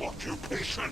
Occupation.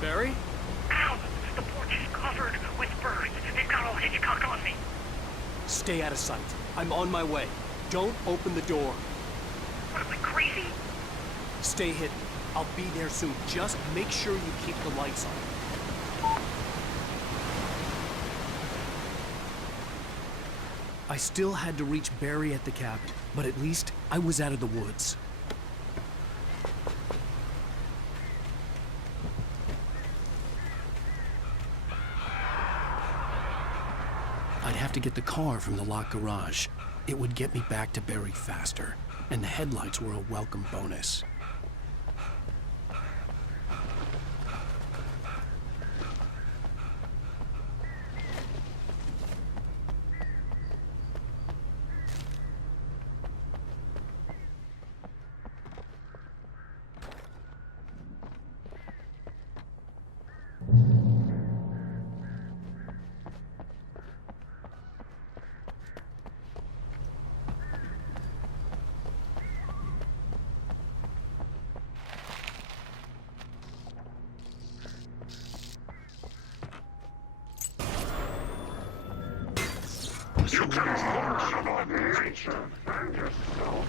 Barry? Ow! The porch is covered with birds. They've got all Hitchcock on me. Stay out of sight. I'm on my way. Don't open the door. What am I, crazy? Stay hidden. I'll be there soon. Just make sure you keep the lights on. I still had to reach Barry at the cabin, but at least I was out of the woods. I'd have to get the car from the locked garage. It would get me back to Barry faster, and the headlights were a welcome bonus. You can learn about nature and yourself.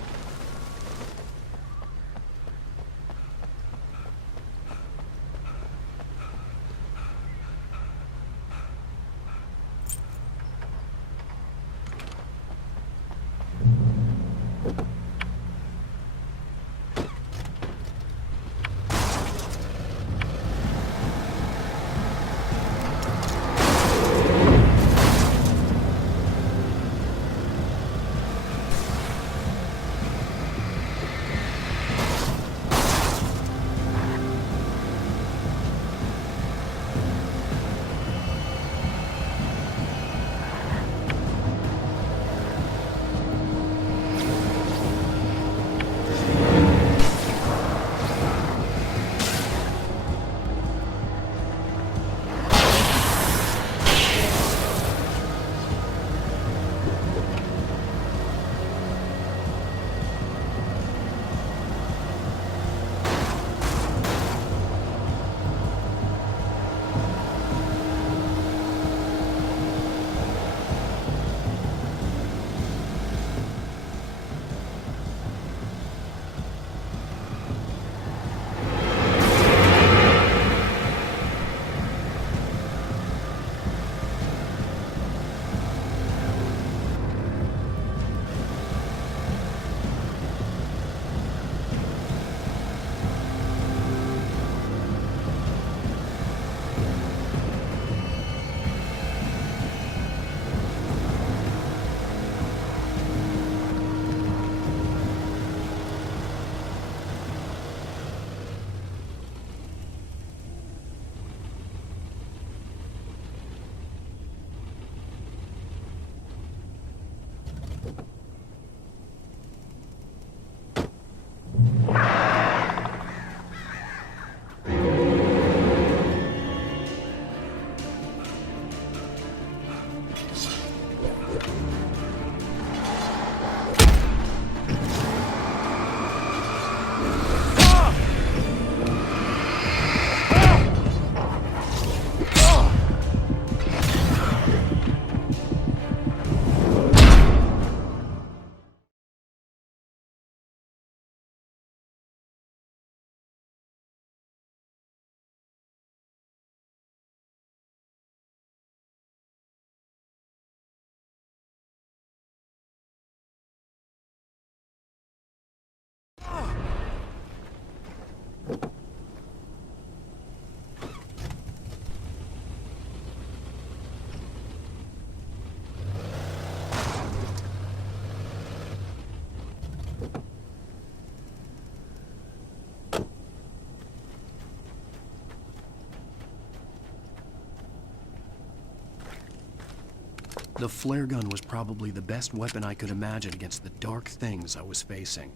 The flare gun was probably the best weapon I could imagine against the dark things I was facing.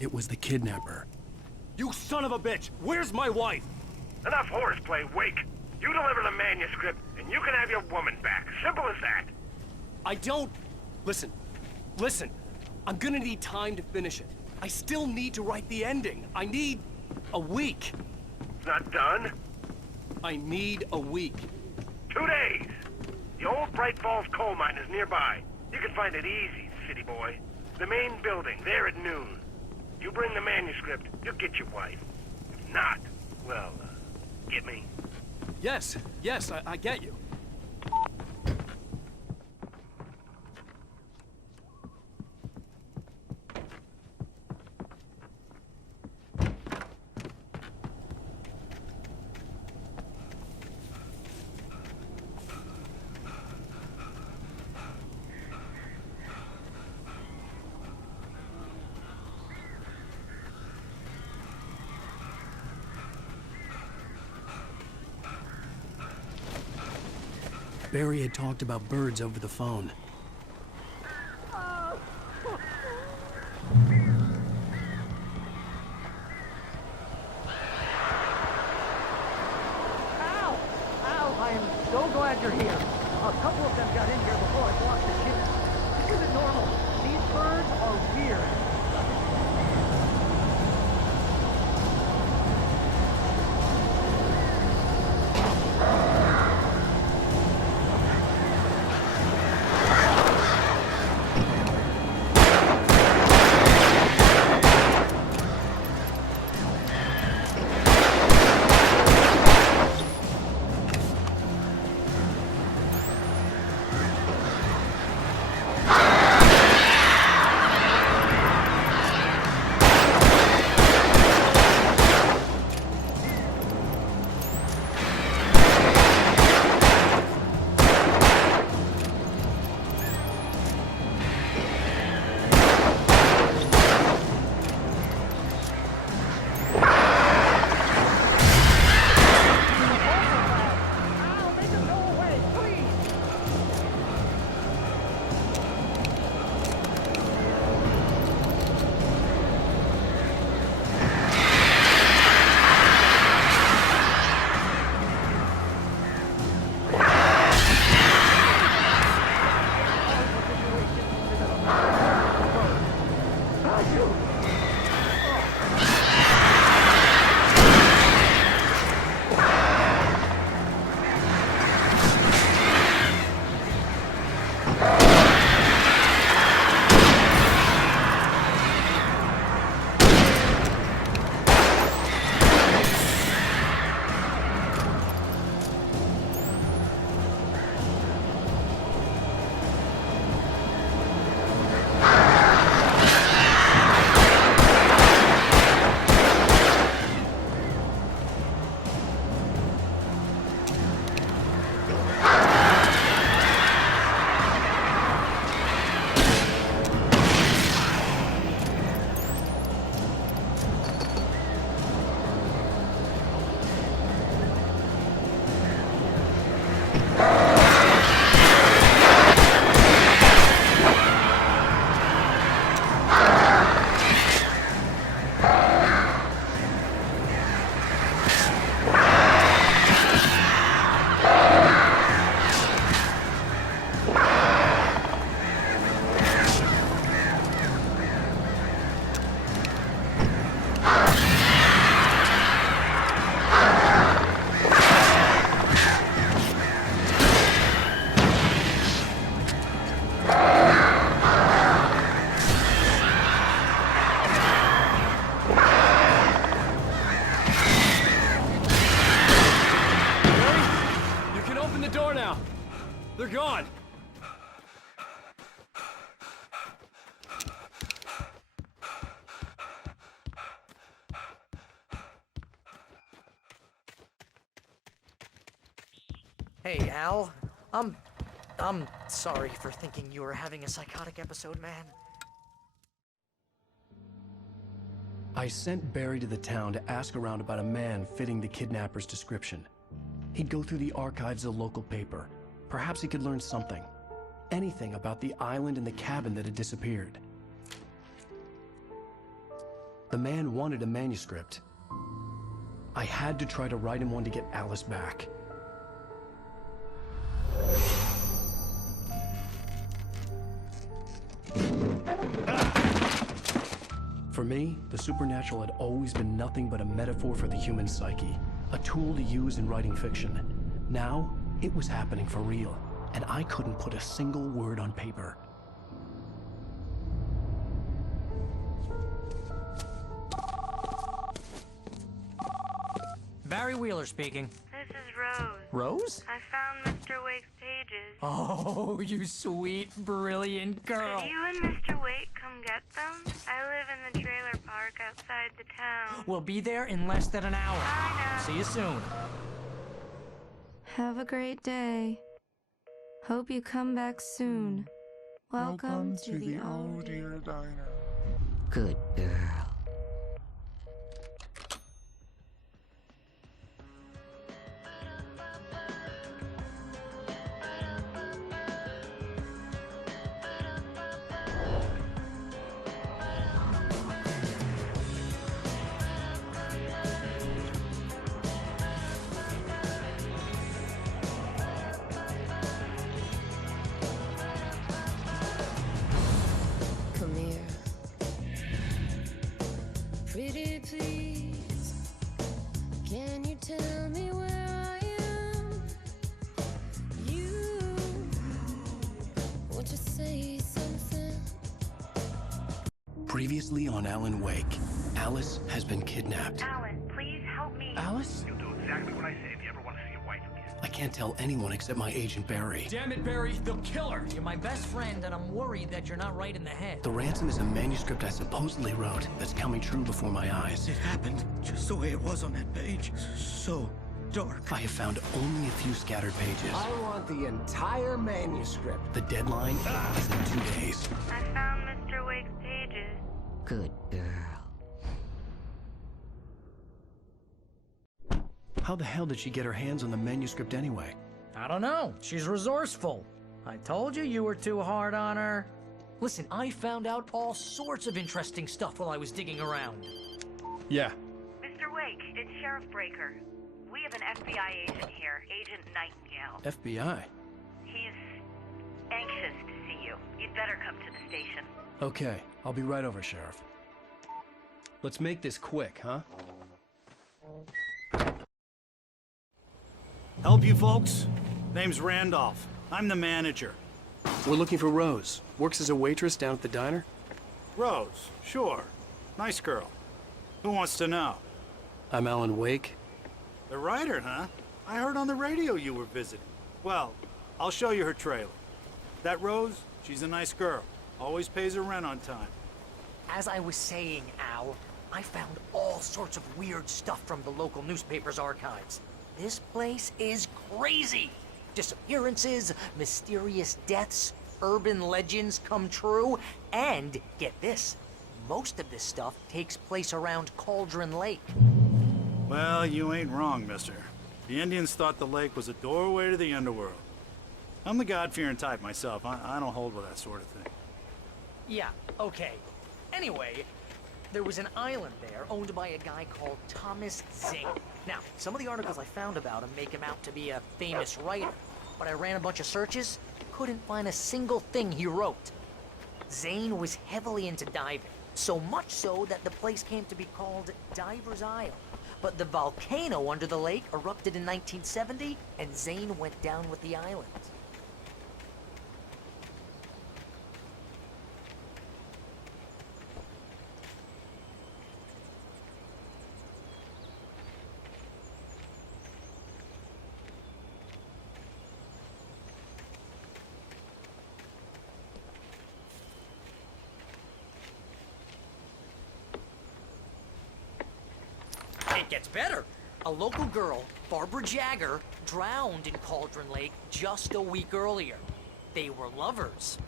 It was the kidnapper. You son of a bitch! Where's my wife? Enough horseplay, Wake. You deliver the manuscript, and you can have your woman back. Simple as that. I don't... Listen. Listen. I'm gonna need time to finish it. I still need to write the ending. I need... a week. It's not done. I need a week. 2 days. The old Bright Falls coal mine is nearby. You can find it easy, city boy. The main building, there at noon. You bring the manuscript, you'll get your wife. If not, well, get me. Yes, I get you. Barry had talked about birds over the phone. Ow! Ow! I am so glad you're here. A couple of them got in here before I blocked the chute. This isn't normal. These birds are weird. Hey, Al. I'm sorry for thinking you were having a psychotic episode, man. I sent Barry to the town to ask around about a man fitting the kidnapper's description. He'd go through the archives of the local paper. Perhaps he could learn something. Anything about the island and the cabin that had disappeared. The man wanted a manuscript. I had to try to write him one to get Alice back. For me, the supernatural had always been nothing but a metaphor for the human psyche, a tool to use in writing fiction. Now, it was happening for real, and I couldn't put a single word on paper. Barry Wheeler speaking. This is Rose. Rose? I found Mr. Wake's pages. Oh, you sweet, brilliant girl. Could you and Mr. Wake come get them? I live in the trailer park outside the town. We'll be there in less than an hour. Bye now. See you soon. Have a great day. Hope you come back soon. Welcome to the Oh Dear Diner. Good girl. Come here. Pretty please, can you tell me where I am? You want to say something? Previously on Alan Wake, Alice has been kidnapped. Alan, please help me. Alice? You'll do exactly what I say if you ever want to see your wife again. I can't tell anyone except my agent Barry. Damn it, Barry, they'll kill her. You're my best friend, and I'm worried that you're not right in the head. The ransom is a manuscript I supposedly wrote that's coming true before my eyes. It happened just the way it was on that page. So dark. I have found only a few scattered pages. I want the entire manuscript. The deadline is in 2 days. I found Mr. Wake's pages. Good girl. How the hell did she get her hands on the manuscript anyway? I don't know. She's resourceful. I told you were too hard on her. Listen, I found out all sorts of interesting stuff while I was digging around. Yeah. Mr. Wake, it's Sheriff Breaker. We have an FBI agent here, Agent Nightingale. FBI? He's anxious to see you. You'd better come to the station. Okay, I'll be right over, Sheriff. Let's make this quick, huh? Help you folks? Name's Randolph. I'm the manager. We're looking for Rose. Works as a waitress down at the diner. Rose, sure. Nice girl. Who wants to know? I'm Alan Wake. The writer, huh? I heard on the radio you were visiting. Well, I'll show you her trailer. That Rose, she's a nice girl. Always pays her rent on time. As I was saying, Al, I found all sorts of weird stuff from the local newspaper's archives. This place is crazy. Disappearances, mysterious deaths, urban legends come true, and get this, most of this stuff takes place around Cauldron Lake. Well, you ain't wrong, mister. The Indians thought the lake was a doorway to the underworld. I'm the God-fearing type myself. I don't hold with that sort of thing. Yeah, okay. Anyway, there was an island there owned by a guy called Thomas Zane. Now, some of the articles I found about him make him out to be a famous writer, but I ran a bunch of searches, couldn't find a single thing he wrote. Zane was heavily into diving, so much so that the place came to be called Diver's Isle. But the volcano under the lake erupted in 1970, and Zane went down with the island. It gets better. A local girl, Barbara Jagger, drowned in Cauldron Lake just a week earlier. They were lovers.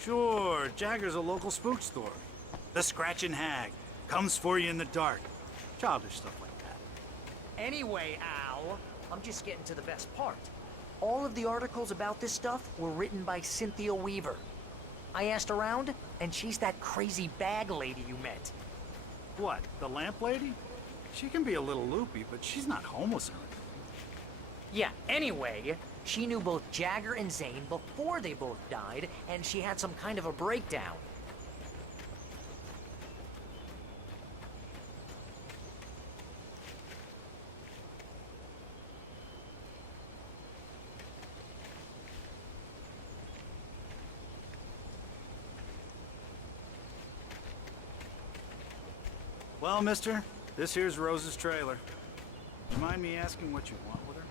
Sure, Jagger's a local spook store. The Scratchin' Hag. Comes for you in the dark. Childish stuff like that. Anyway, Al, I'm just getting to the best part. All of the articles about this stuff were written by Cynthia Weaver. I asked around, and she's that crazy bag lady you met. What, the lamp lady? She can be a little loopy, but she's not homeless or anything. Yeah, anyway, she knew both Jagger and Zane before they both died, and she had some kind of a breakdown. Well, mister, this here's Rose's trailer. Do you mind me asking what you want with her?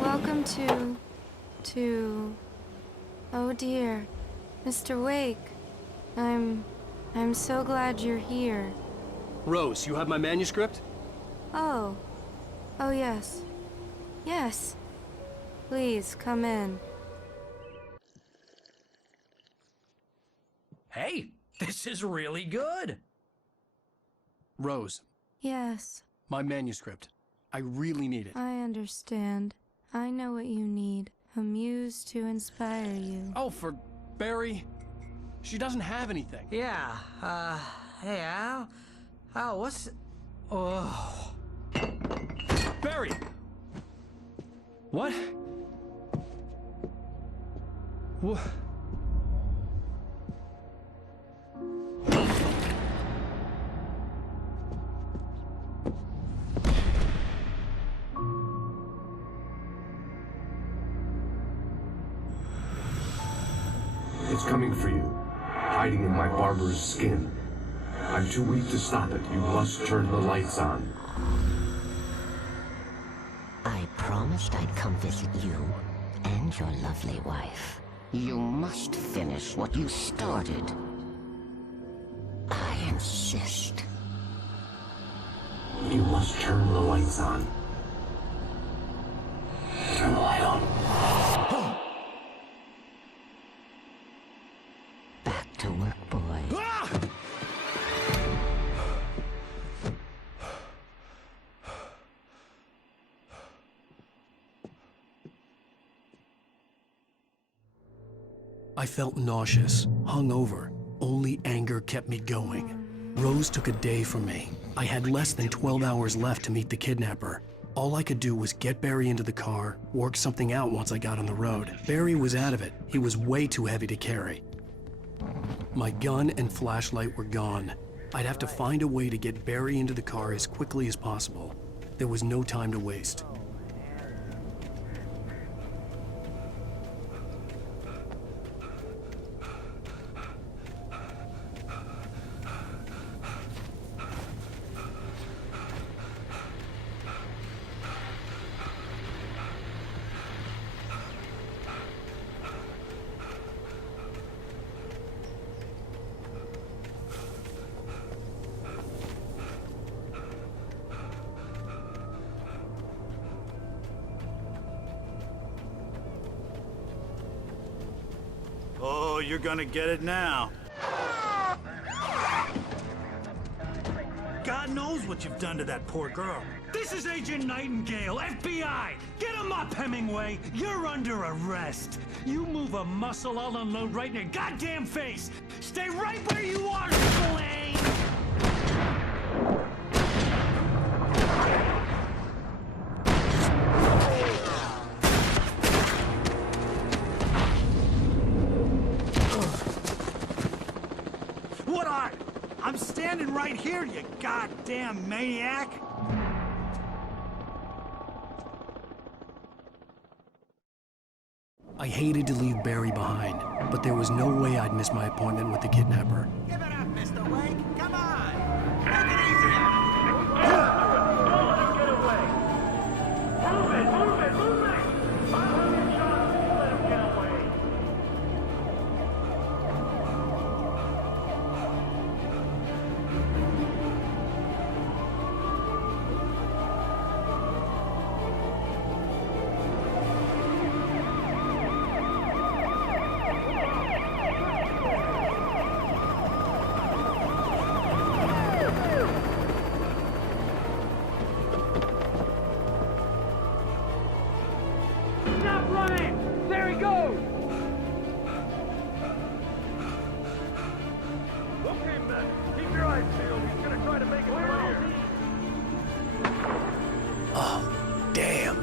Welcome to... Oh dear. Mr. Wake. I'm so glad you're here. Rose, you have my manuscript? Oh. Oh yes. Yes. Please, come in. Hey, this is really good. Rose, Yes, my manuscript. I really need it. I understand. I know what you need. A muse to inspire you. Oh, for Barry. She doesn't have anything. Yeah, hey, Al? Al, what's... Oh... Barry! What? What? It's coming for you, hiding in my barber's skin. I'm too weak to stop it. You must turn the lights on. I promised I'd come visit you and your lovely wife. You must finish what you started. I insist. You must turn the lights on. Turn the light on. Back to work, boy. I felt nauseous, hungover. Only anger kept me going. Rose took a day from me. I had less than 12 hours left to meet the kidnapper. All I could do was get Barry into the car, work something out once I got on the road. Barry was out of it. He was way too heavy to carry. My gun and flashlight were gone. I'd have to find a way to get Barry into the car as quickly as possible. There was no time to waste. Oh, you're gonna get it now. God knows what you've done to that poor girl. This is Agent Nightingale, FBI! Get him up, Hemingway! You're under arrest! You move a muscle, I'll unload right in your goddamn face! Stay right where you are, Slane! What are? I'm standing right here, you goddamn maniac! I hated to leave Barry behind, but there was no way I'd miss my appointment with the kidnapper. Give it up, Mr. Wake. Come on. Take it easy. Don't let him get away. Move it, move it, move it! 500 shots if you let him get away. running! There he goes! Okay, men, keep your eyes peeled. He's gonna try to make it clear. Oh, damn.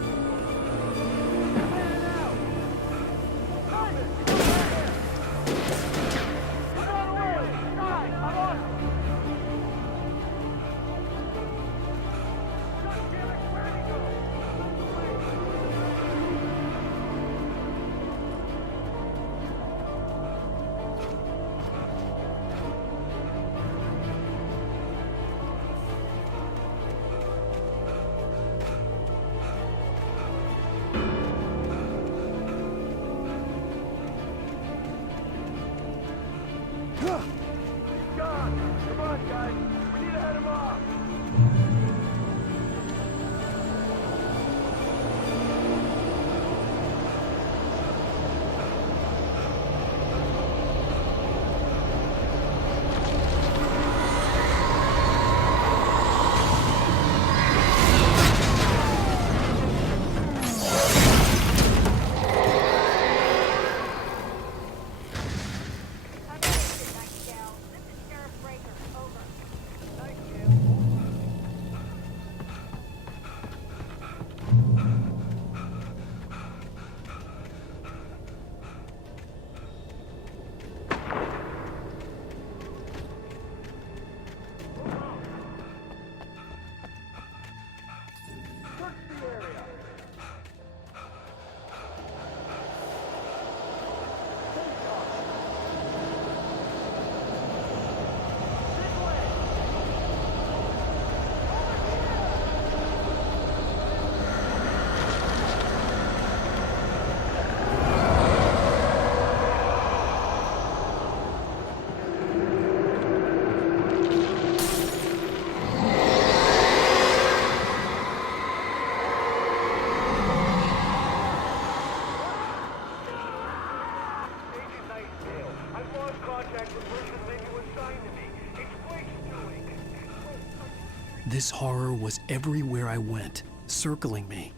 This horror was everywhere I went, circling me.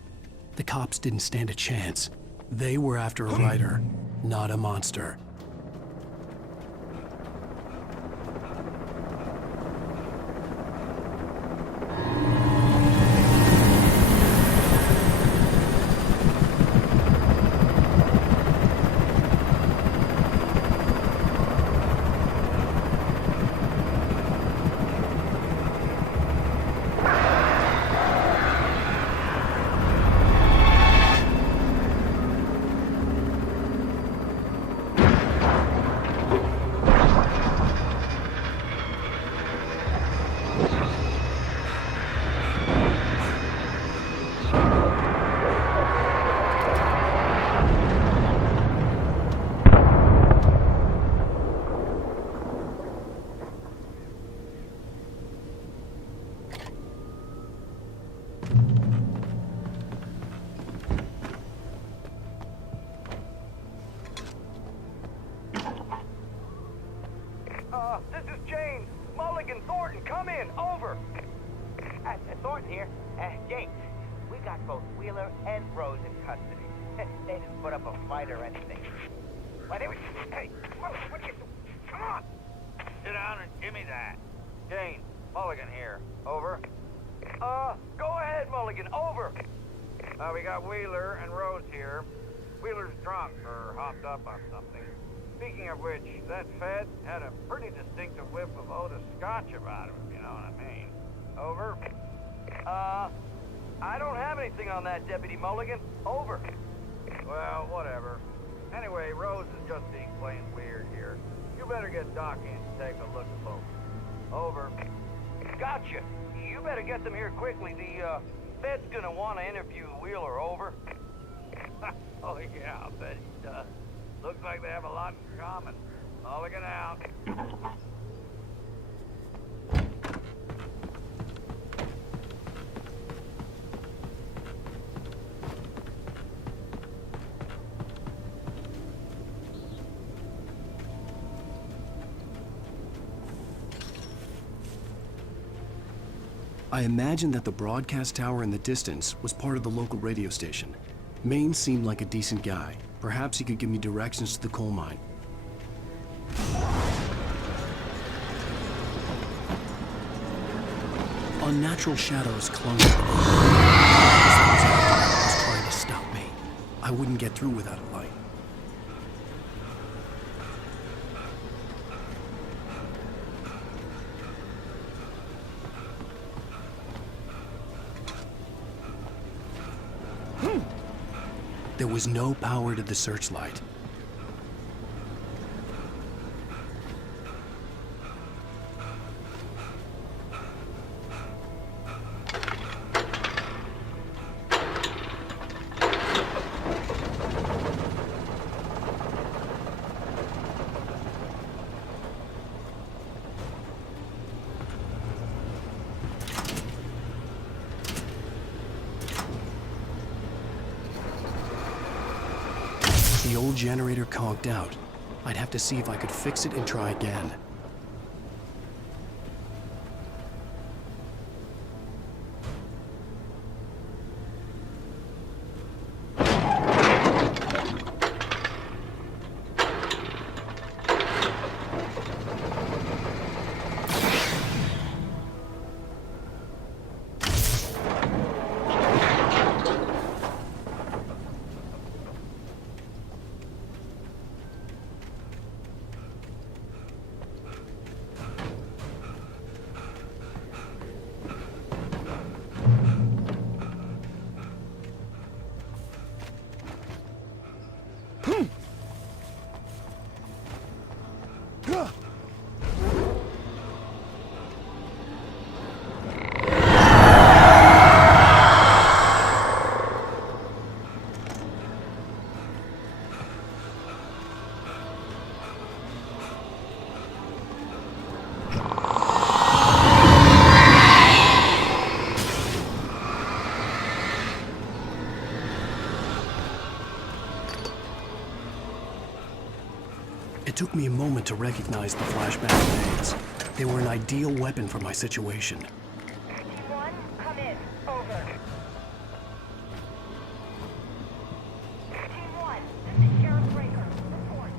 The cops didn't stand a chance. They were after a writer, not a monster. This is James. Mulligan, Thornton, come in. Over. Thornton here. James, we got both Wheeler and Rose in custody. They didn't put up a fight or anything. Why, they were... Hey, what you... Come on! Sit down and give me that. Jane, Mulligan here. Over. Go ahead, Mulligan. Over. We got Wheeler and Rose here. Wheeler's drunk or hopped up on something. Speaking of which, that Fed had a pretty distinctive whiff of Otis Scotch about him, if you know what I mean. Over. I don't have anything on that, Deputy Mulligan. Over. Well, whatever. Anyway, Rose is just being plain weird here. You better get Doc in to take a look at both. Over. Gotcha. You better get them here quickly. The, Fed's gonna want to interview Wheeler. Over. Oh, yeah, I'll bet he does. Looks like they have a lot in common. Mulligan out. I imagined that the broadcast tower in the distance was part of the local radio station. Maine seemed like a decent guy. Perhaps he could give me directions to the coal mine. Unnatural shadows clung to the road. Was trying to stop me. I wouldn't get through without a light. There was no power to the searchlight. The old generator conked out. I'd have to see if I could fix it and try again. It took me a moment to recognize the flashbang grenades. They were an ideal weapon for my situation. Team 1, come in. Over. Team 1, this is Sheriff Breaker. Report.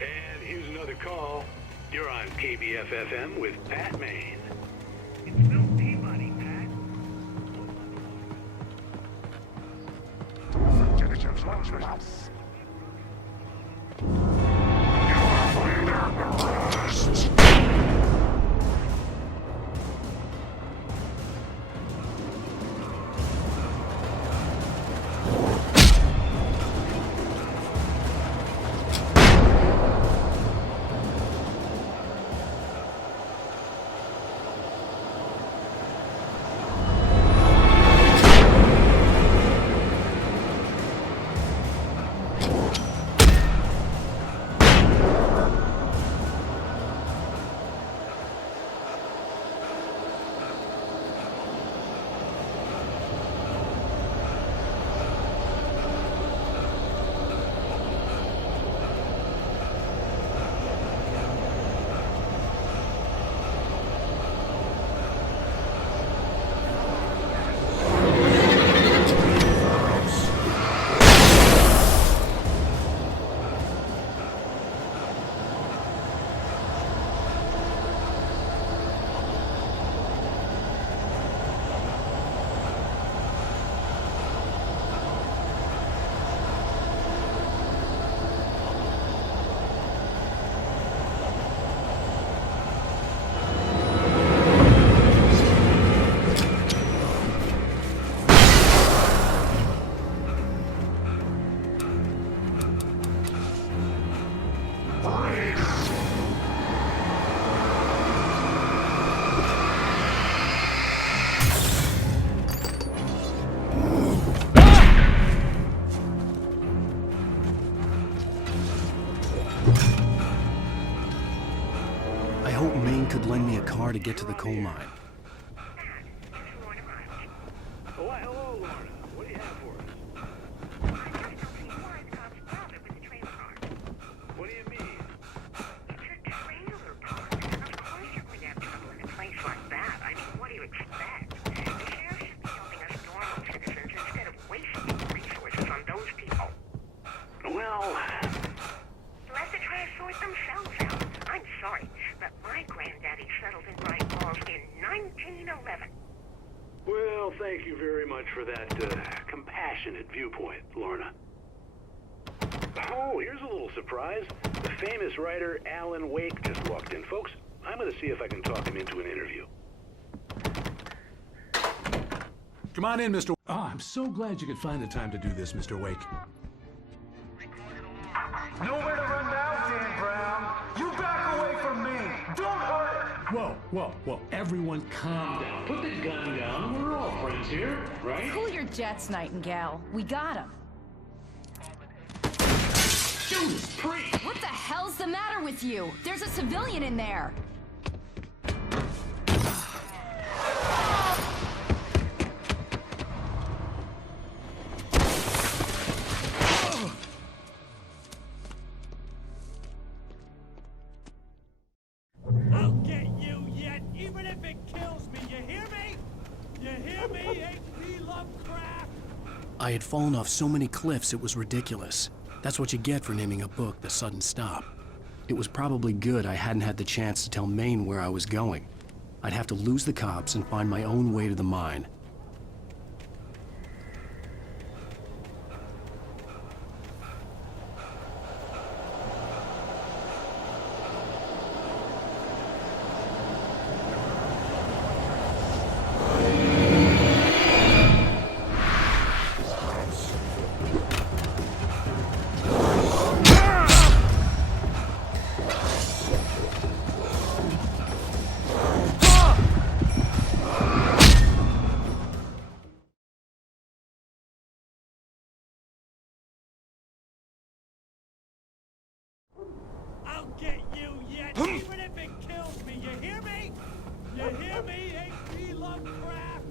And here's another call. You're on KBF-FM with Pat Maine. It's no Peabody, Pat. could lend me a car to get to the coal mine. Oh, hello, Lorna. What do you have for us? What do you mean? It's a trailer park. Of course you're going to have trouble in a place like that. I mean, what do you expect? The sheriff should be helping us normal citizens instead of wasting resources on those people. Well... Let the trash sort themselves out. I'm sorry, but my granddaddy settled in Bright Falls in 1911. Well, thank you very much for that compassionate viewpoint, Lorna. Oh, here's a little surprise. The famous writer Alan Wake just walked in. Folks, I'm going to see if I can talk him into an interview. Come on in, Mr. Oh, I'm so glad you could find the time to do this, Mr. Wake. Nowhere to run now, Dan Brown. You back away from me. Don't hurt her. Whoa, whoa, whoa. Everyone calm down. Put the gun down. We're all friends here, right? Cool your jets, Nightingale. We got him. Judas Priest! What the hell's the matter with you? There's a civilian in there. I'll get you yet, even if it kills me. You hear me? You hear me, H.P. Lovecraft? I had fallen off so many cliffs it was ridiculous. That's what you get for naming a book The Sudden Stop. It was probably good I hadn't had the chance to tell Maine where I was going. I'd have to lose the cops and find my own way to the mine. I'll get you yet, even if it kills me. You hear me? You hear me, H.P. Lovecraft?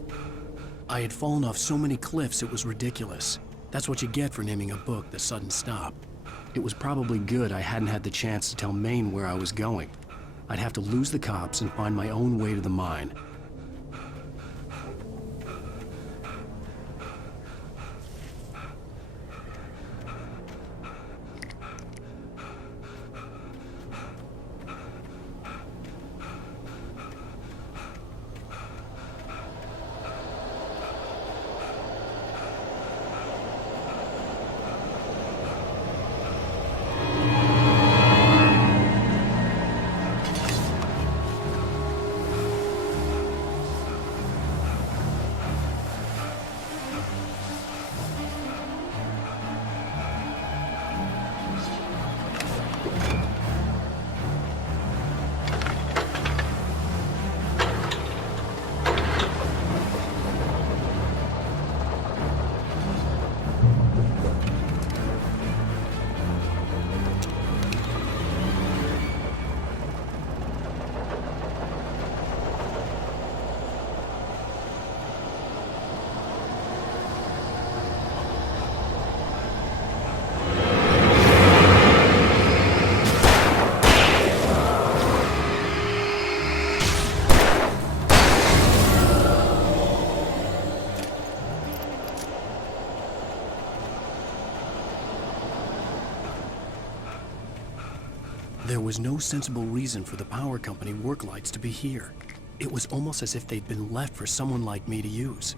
I had fallen off so many cliffs it was ridiculous. That's what you get for naming a book The Sudden Stop. It was probably good I hadn't had the chance to tell Maine where I was going. I'd have to lose the cops and find my own way to the mine. There was no sensible reason for the power company work lights to be here. It was almost as if they'd been left for someone like me to use.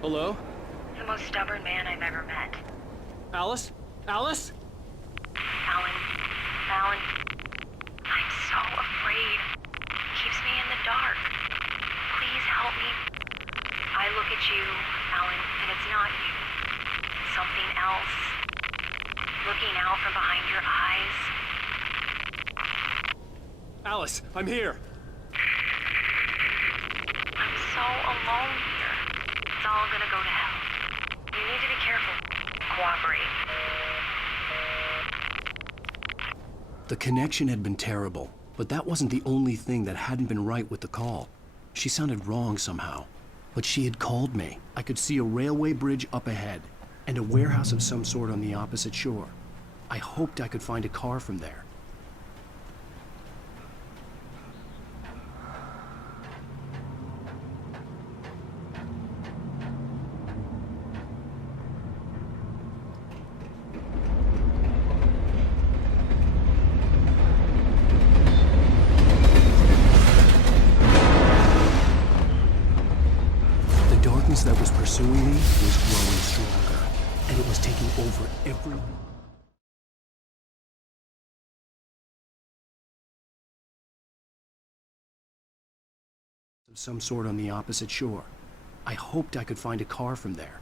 Hello? The most stubborn man I've ever met. Alice? Alice? Alan. Alan. I'm so afraid. Keeps me in the dark. Please help me. I look at you, Alan, and it's not you. Something else. Looking out from behind your eyes. Alice, I'm here. I'm so alone here. It's all gonna go to hell. You need to be careful. Cooperate. The connection had been terrible, but that wasn't the only thing that hadn't been right with the call. She sounded wrong somehow, but she had called me. I could see a railway bridge up ahead, and a warehouse of some sort on the opposite shore. I hoped I could find a car from there. The darkness that was pursuing me was growing stronger, and it was taking over every... of some sort on the opposite shore. I hoped I could find a car from there.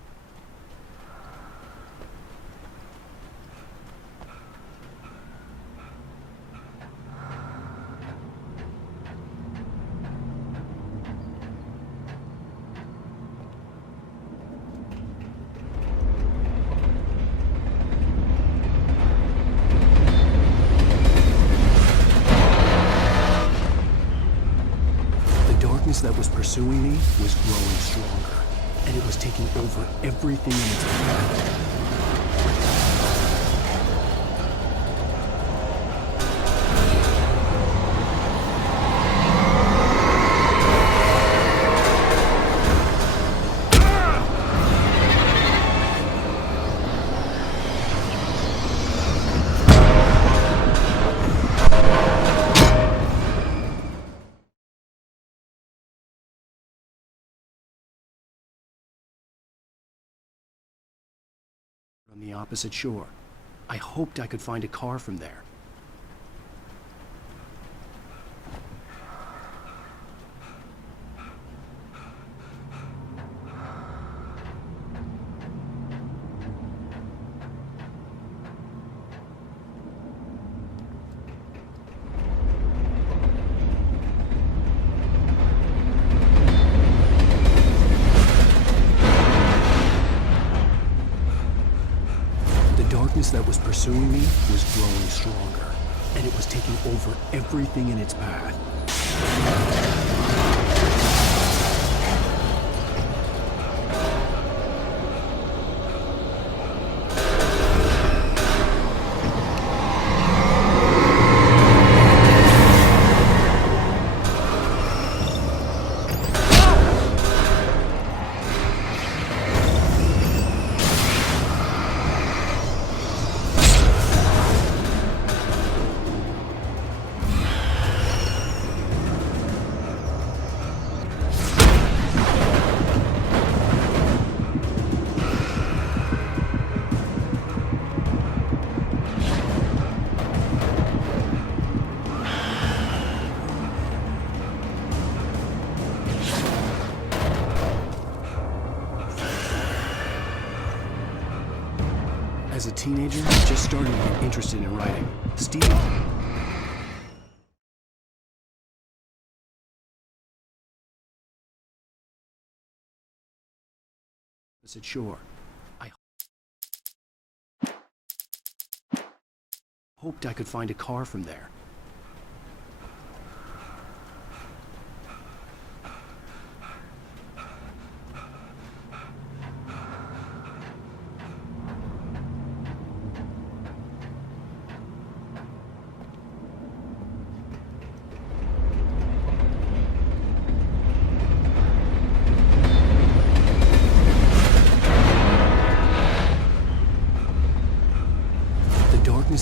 That was pursuing me was growing stronger, and it was taking over everything in its path. On the opposite shore. I hoped I could find a car from there. That was pursuing me was growing stronger, and it was taking over everything in its path. As a teenager, I just started to get interested in writing. Steve... opposite shore. I hoped I could find a car from there.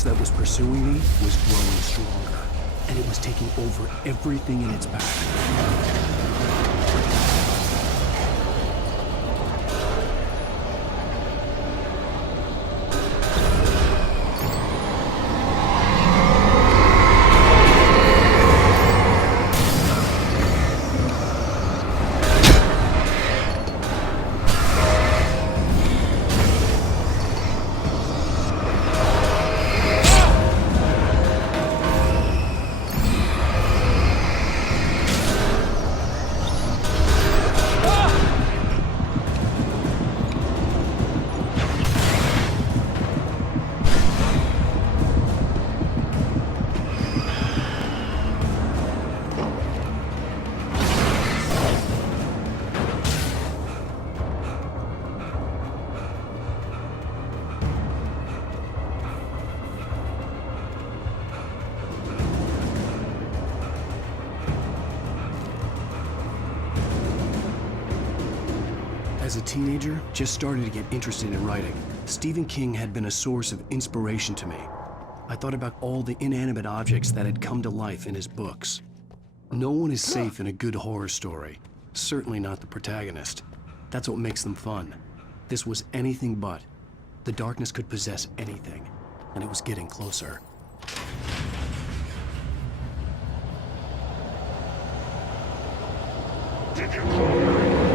That was pursuing me was growing stronger, and it was taking over everything in its path. As a teenager, just started to get interested in writing. Stephen King had been a source of inspiration to me. I thought about all the inanimate objects that had come to life in his books. No one is safe in a good horror story. Certainly not the protagonist. That's what makes them fun. This was anything but. The darkness could possess anything, and it was getting closer. Did you call?